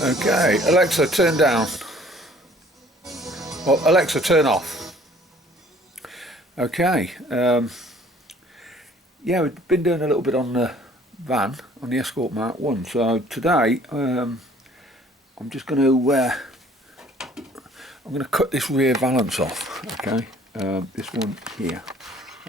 Okay, Alexa, turn down. Well, Alexa, turn off. Okay, yeah, we've been doing a little bit on the van, on the Escort Mark 1. So today, I'm just going to cut this rear valance off. Okay, this one here.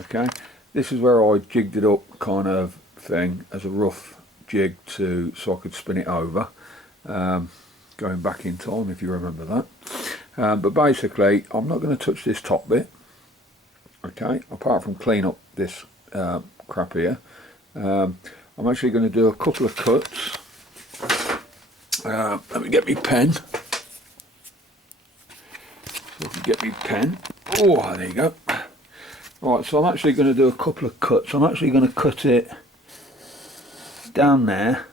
Okay, this is where I jigged it up, kind of thing, as a rough jig so I could spin it over. Going back in time, if you remember that. But basically, I'm not going to touch this top bit. Okay, apart from clean up this crap here. I'm actually going to do a couple of cuts. Let me get my pen. So I can get my pen. Oh, there you go. Right, so I'm actually going to do a couple of cuts. I'm actually going to cut it down there.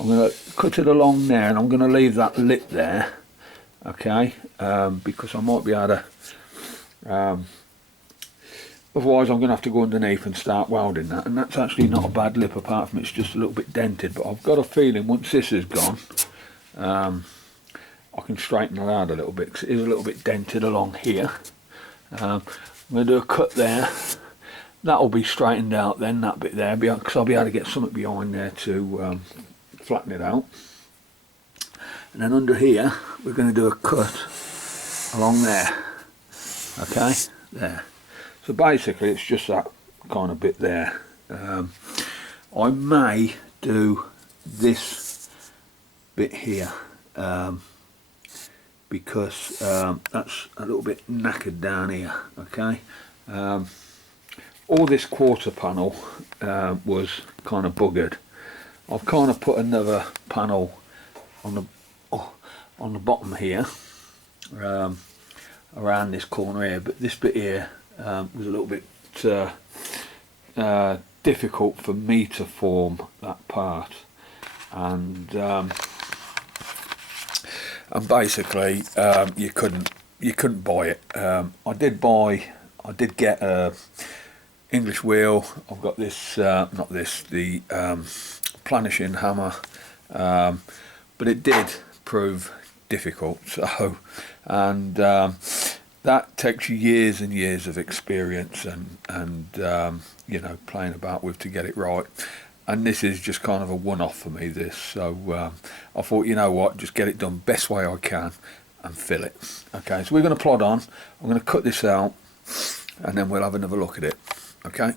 I'm going to cut it along there, and I'm going to leave that lip there. Okay, because I might be able to. Otherwise, I'm going to have to go underneath and start welding that, and that's actually not a bad lip, apart from it's just a little bit dented. But I've got a feeling once this is gone, I can straighten it out a little bit, because it is a little bit dented along here. I'm going to do a cut there. That'll be straightened out then, that bit there, because I'll be able to get something behind there to flatten it out. And then under here, we're going to do a cut along there. Okay, there. So basically, it's just that kind of bit there. I may do this bit here, because that's a little bit knackered down here. Okay, all this quarter panel was kind of buggered. I've kind of put another panel on the bottom here, around this corner here, but this bit here was a little bit difficult for me to form that part, and basically you couldn't buy it. I did get a English wheel. I've got this the planishing hammer, but it did prove difficult. So, and that takes you years and years of experience and you know, playing about with to get it right. And this is just kind of a one-off for me, this. So I thought, you know what, just get it done best way I can and fill it. Okay, so we're going to plod on. I'm going to cut this out, and then we'll have another look at it. Okay.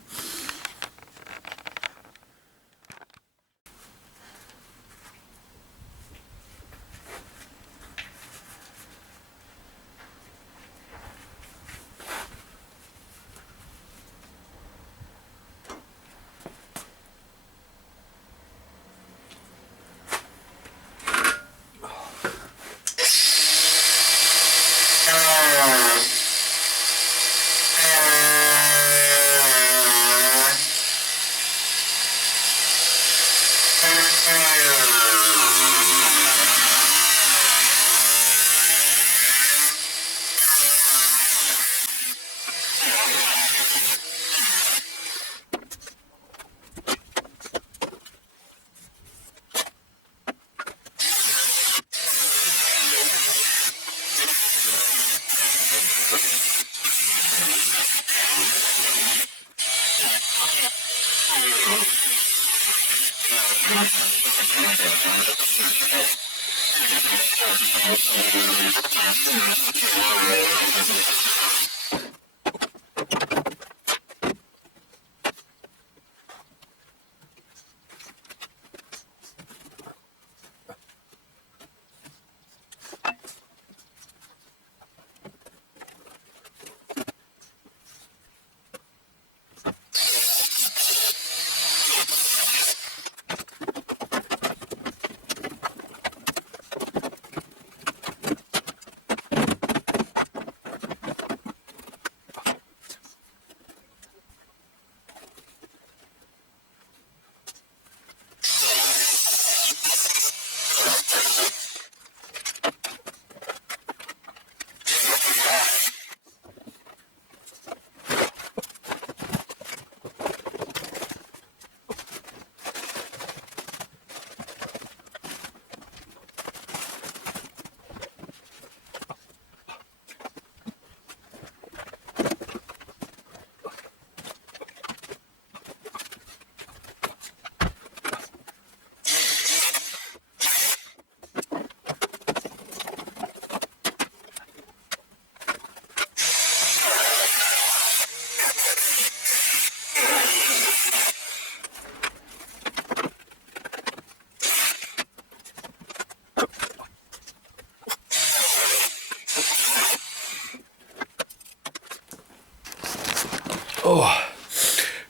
Oh,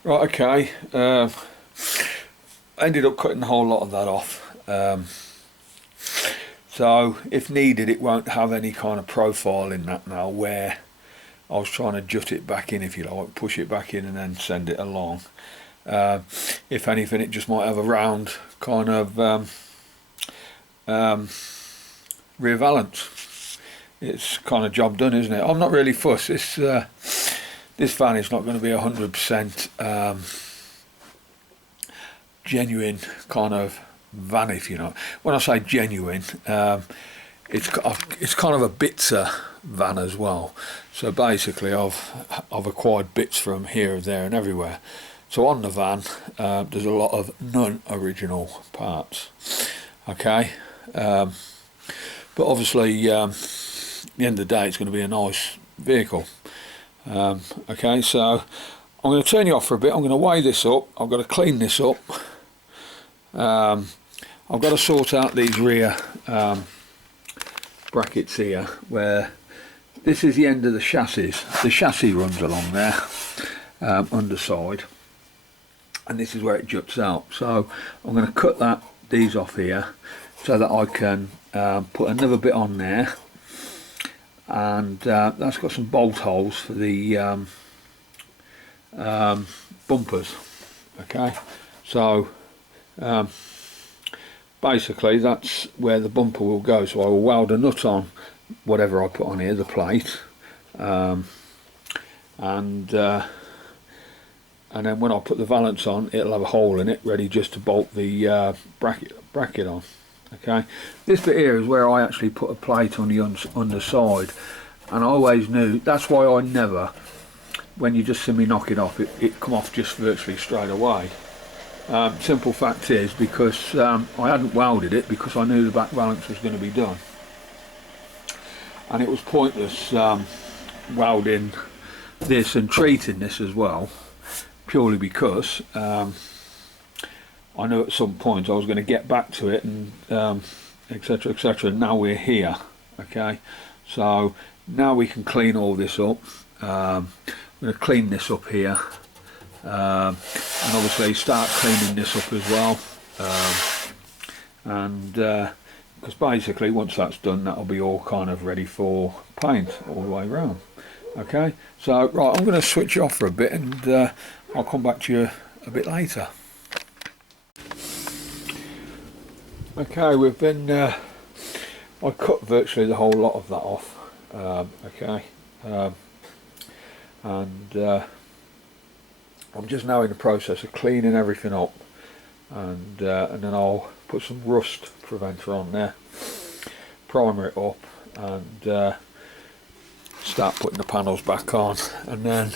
right, okay. I ended up cutting a whole lot of that off. So if needed, it won't have any kind of profile in that now, where I was trying to jut it back in, if you like, push it back in and then send it along. If anything, it just might have a round kind of rear valance. It's kind of job done, isn't it? I'm not really fussed. This van is not going to be 100% genuine kind of van, if you know. When I say genuine, it's kind of a bitser van as well. So basically, I've acquired bits from here, there, and everywhere. So on the van, there's a lot of non-original parts. Okay, but obviously, at the end of the day, it's going to be a nice vehicle. Okay, so I'm going to turn you off for a bit. I'm going to weigh this up. I've got to clean this up. I've got to sort out these rear brackets here, where this is the end of the chassis. The chassis runs along there, underside, and this is where it juts out. So I'm going to cut these off here so that I can put another bit on there, and that's got some bolt holes for the bumpers. Okay, so basically that's where the bumper will go. So I will weld a nut on whatever I put on here, the plate, and then when I put the valance on, it'll have a hole in it ready just to bolt the bracket on. Okay, this bit here is where I actually put a plate on the underside, and I always knew that's why I never, when you just see me knock it off, it come off just virtually straight away. Simple fact is because I hadn't welded it, because I knew the back valance was going to be done, and it was pointless welding this and treating this as well, purely because I knew at some point I was going to get back to it, and etc, etc. And now we're here. Okay, so now we can clean all this up. I'm going to clean this up here, and obviously start cleaning this up as well, and because basically once that's done, that'll be all kind of ready for paint all the way around. Okay, so right, I'm going to switch off for a bit, and I'll come back to you a bit later. Okay, we've been I cut virtually the whole lot of that off. Okay, and I'm just now in the process of cleaning everything up, and then I'll put some rust preventer on there, primer it up, and start putting the panels back on. And then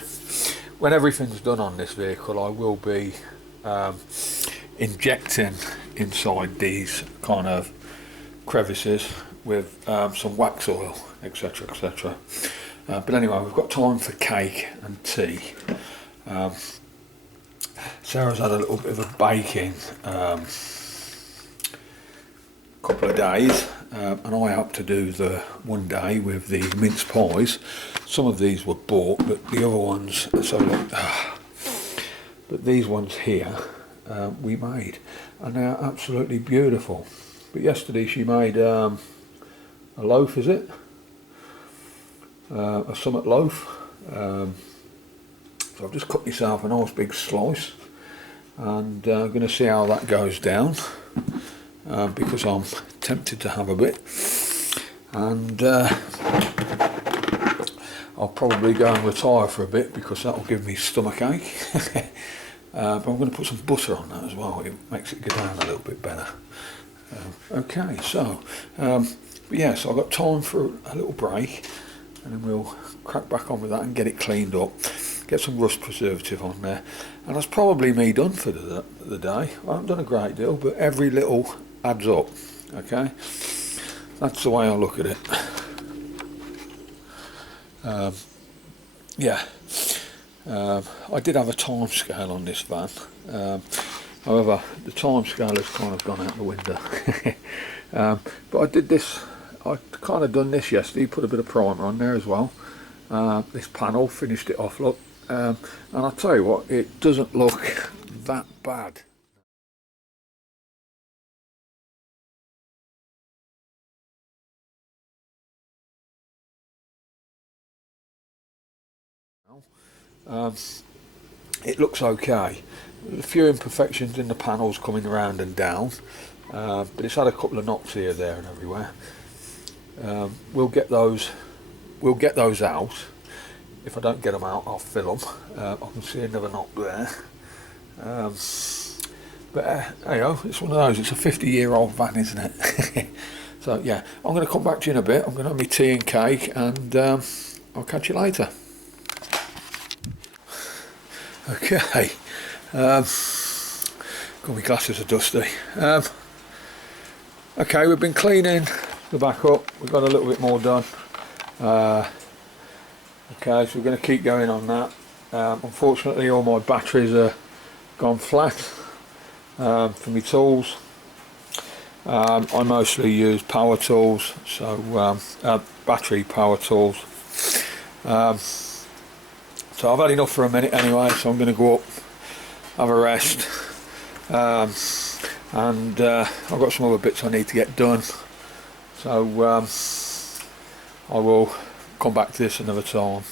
when everything's done on this vehicle, I will be injecting inside these kind of crevices with some wax oil, etc, etc. But anyway, we've got time for cake and tea. Sarah's had a little bit of a baking couple of days, and I helped to do the one day with the mince pies. Some of these were bought, but the other ones, but these ones here we made, and they're absolutely beautiful. But yesterday she made a loaf, is it? A summit loaf. So I've just cut myself a nice big slice, and I'm going to see how that goes down, because I'm tempted to have a bit, and I'll probably go and retire for a bit because that'll give me stomach ache. But I'm going to put some butter on that as well. It makes it go down a little bit better. Okay, so but yeah, so I've got time for a little break, and then we'll crack back on with that and get it cleaned up, get some rust preservative on there, and that's probably me done for the day. I haven't done a great deal, but every little adds up. Okay, that's the way I look at it. Yeah, I did have a time scale on this van, however the time scale has kind of gone out the window. But I did this, I kind of done this yesterday, put a bit of primer on there as well. This panel, finished it off, look, and I'll tell you what, it doesn't look that bad. Um, it looks okay. There's a few imperfections in the panels coming around and down, but it's had a couple of knocks here, there, and everywhere. We'll get those. We'll get those out. If I don't get them out, I'll fill them. I can see another knock there. But you know, it's one of those. It's a 50-year-old van, isn't it? So yeah, I'm going to come back to you in a bit. I'm going to have my tea and cake, and I'll catch you later. Okay. God, my glasses are dusty. Okay, we've been cleaning the back up. We've got a little bit more done. Okay, so we're going to keep going on that. Unfortunately, all my batteries are gone flat for my tools. I mostly use power tools, so battery power tools. So I've had enough for a minute anyway, so I'm going to go up, have a rest, and I've got some other bits I need to get done. So I will come back to this another time.